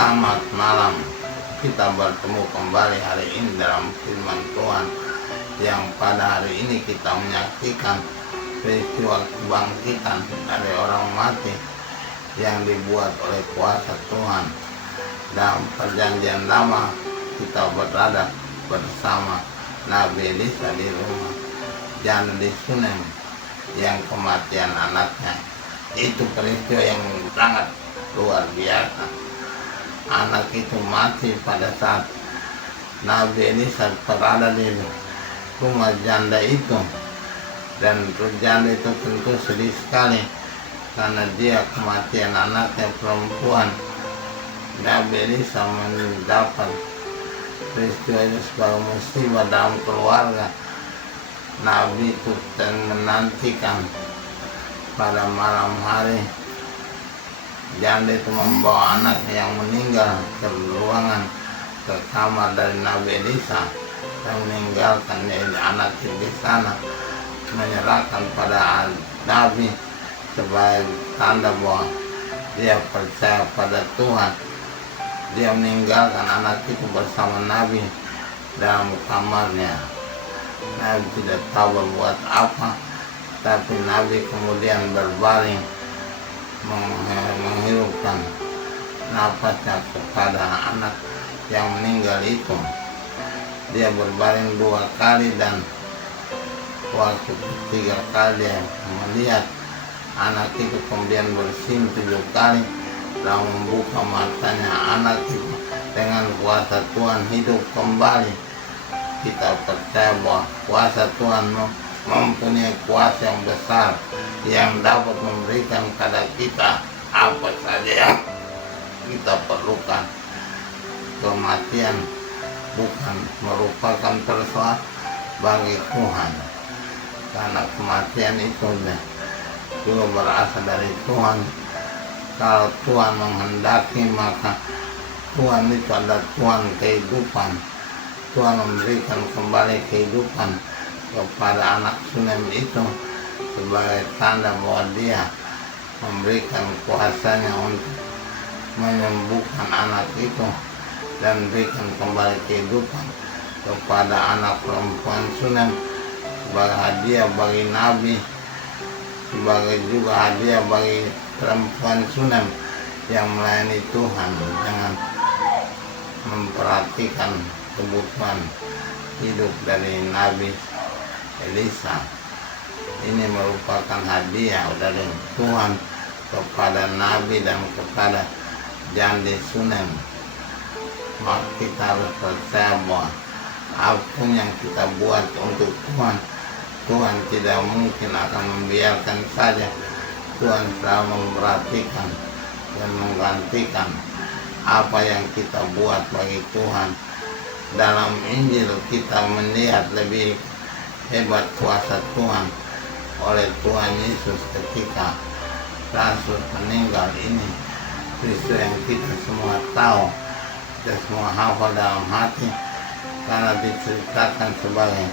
Selamat malam. Kita bertemu kembali hari ini dalam firman Tuhan yang pada hari ini kita menyaksikan peristiwa kebangkitan dari orang mati yang dibuat oleh kuasa Tuhan. Dalam perjanjian lama kita berada bersama Nabi Elisa di rumah janda di Sunem yang kematian anaknya. Itu peristiwa yang sangat luar biasa. Anak itu mati pada saat Nabi Elisa berada di rumah janda itu, dan janda itu tentu sedih sekali karena dia kematian anaknya perempuan. Nabi Elisa mendapat peristiwa itu sebagai musibah dalam keluarga. Nabi itu dan menantikan pada malam hari janda itu membawa anaknya yang meninggal ke ruangan, ke kamar dari Nabi Elisa, dan meninggalkan anak itu di sana, menyerahkan pada Nabi sebagai tanda bahwa dia percaya pada Tuhan. Dia meninggalkan anak itu bersama Nabi dalam kamarnya. Nabi tidak tahu berbuat apa, tapi Nabi kemudian berbaring menghirupkan napasnya kepada anak yang meninggal itu. Dia berbaring 2 kali, dan waktu ketiga kali dia melihat anak itu kemudian bersin 7 kali, lalu membuka matanya. Anak itu dengan kuasa Tuhan hidup kembali. Kita percaya bahwa kuasa Tuhan mempunyai kuasa yang besar yang dapat memberikan kepada kita apa saja yang kita perlukan. Kematian bukan merupakan persoalan bagi Tuhan, karena kematian itu juga berasal dari Tuhan. Kalau Tuhan menghendaki, maka Tuhan itu adalah Tuhan kehidupan. Tuhan memberikan kembali kehidupan kepada anak Sunem itu sebagai tanda bahwa dia memberikan kuasanya untuk menyembuhkan anak itu dan berikan kembali kehidupan kepada anak perempuan Sunem sebagai hadiah bagi Nabi, sebagai juga hadiah bagi perempuan Sunem yang melayani Tuhan dengan memperhatikan kebutuhan hidup dari Nabi Elisa. Ini merupakan hadiah dari Tuhan kepada Nabi dan kepada janda Sunem. Maka kita harus percaya bahwa apapun yang kita buat untuk Tuhan, Tuhan tidak mungkin akan membiarkan saja. Tuhan selalu memperhatikan dan menggantikan apa yang kita buat bagi Tuhan. Dalam Injil kita melihat lebih hebat kuasa Tuhan oleh Tuhan Yesus ketika Lazarus meninggal. Ini peristiwa yang kita semua tahu, kita semua hafal dalam hati, karena diceritakan sebagai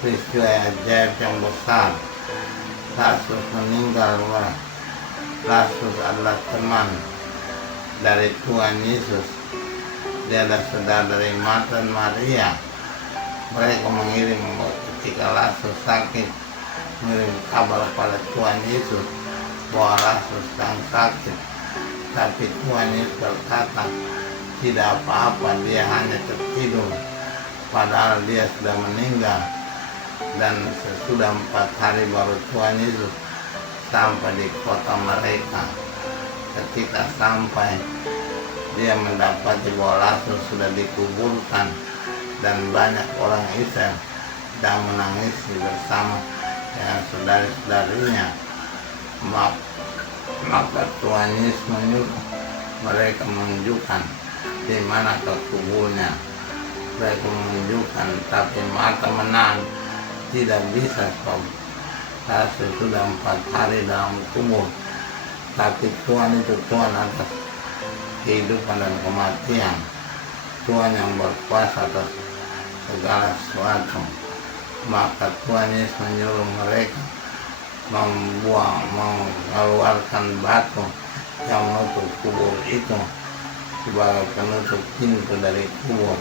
peristiwa ajaib yang besar. Lazarus meninggal. Lazarus adalah teman dari Tuhan Yesus. Dia adalah saudara dari Marta dan Maria. Mereka mengirim ketika Lazarus sakit, mengirim kabar pada Tuhan Yesus bahwa Lazarus sedang sakit. Tapi Tuhan Yesus berkata, tidak apa-apa, dia hanya tertidur, padahal dia sudah meninggal. Dan sesudah 4 hari baru Tuhan Yesus sampai di kota mereka. Ketika sampai, dia mendapati bahwa Lazarus sudah dikuburkan, dan banyak orang Israel sedang menangis bersama dengan saudara-saudarinya. Maka Tuhan Yesus menyuruh mereka menunjukkan di mana kuburnya. Mereka menunjukkan, tapi Marta menahan, tidak bisa, sebab Lazarus sudah 4 hari dalam kubur. Tapi Tuhan itu Tuhan atas kehidupan dan kematian. Tuhan yang berkuasa atas segala sesuatu. Maka Tuhan Yesus menyuruh mereka mengeluarkan batu yang menutup kubur itu, sebagai penutup pintu dari kubur,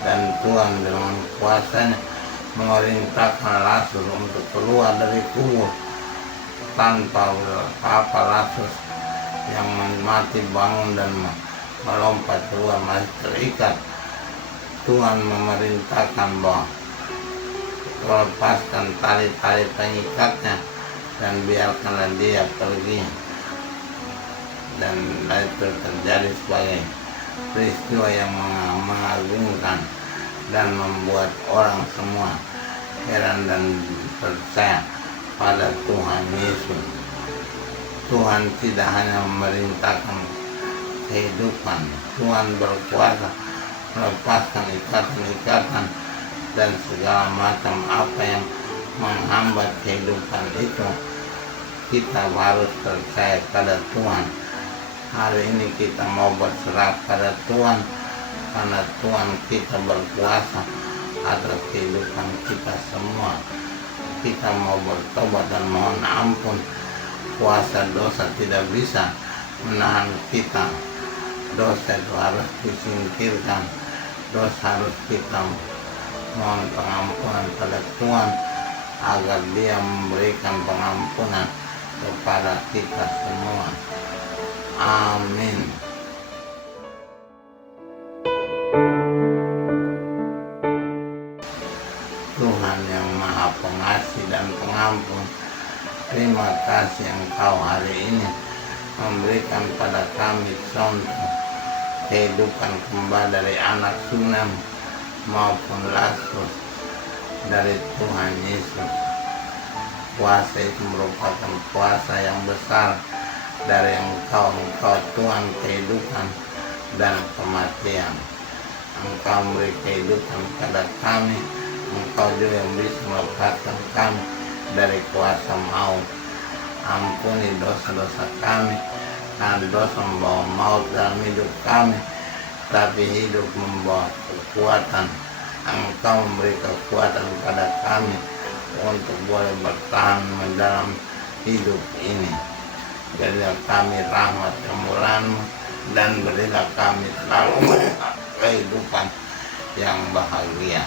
dan Tuhan dengan kuasanya memerintahkan Lazarus untuk keluar dari kubur tanpa apa Lazarus yang mati bangun dan melompat keluar masih terikat. Tuhan memerintahkan bahwa lepaskan tali-tali pengikatnya dan biarkanlah dia pergi, dan itu terjadi sebagai peristiwa yang mengagumkan dan membuat orang semua heran dan percaya pada Tuhan Yesus. Tuhan tidak hanya memerintahkan kehidupan, Tuhan berkuasa melepaskan ikatan-ikatan dan segala macam apa yang menghambat kehidupan itu. Kita harus percaya pada Tuhan. Hari ini kita mau berserah pada Tuhan, karena Tuhan kita berkuasa atas kehidupan kita semua. Kita mau bertobat dan mohon ampun. Kuasa dosa tidak bisa menahan kita. Dosa itu harus disingkirkan. Dosa harus kita mohon pengampunan pada Tuhan, agar Dia memberikan pengampunan kepada kita semua. Amin. Tuhan yang Maha Pengasih dan Pengampun, terima kasih Engkau hari ini memberikan pada kami contoh kehidupan kembali dari anak Sunem maupun Lazarus dari Tuhan Yesus. Kuasa itu merupakan kuasa yang besar dari Engkau Tuhan kehidupan dan kematian. Engkau memberi kehidupan kepada kami, Engkau juga yang bisa melepaskan kami dari kuasa maut. Ampuni dosa-dosa kami, karena dosa membawa maut dalam hidup kami, tapi hidup membawa kekuatan. Engkau memberi kekuatan pada kami untuk boleh bertahan dalam hidup ini. Berilah kami rahmat kemurahan-Mu, dan berilah kami selalu kehidupan yang bahagia.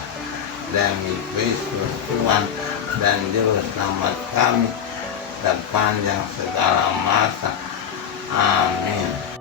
Demi Kristus Tuhan dan Juru Selamat kami sepanjang segala masa. Amin.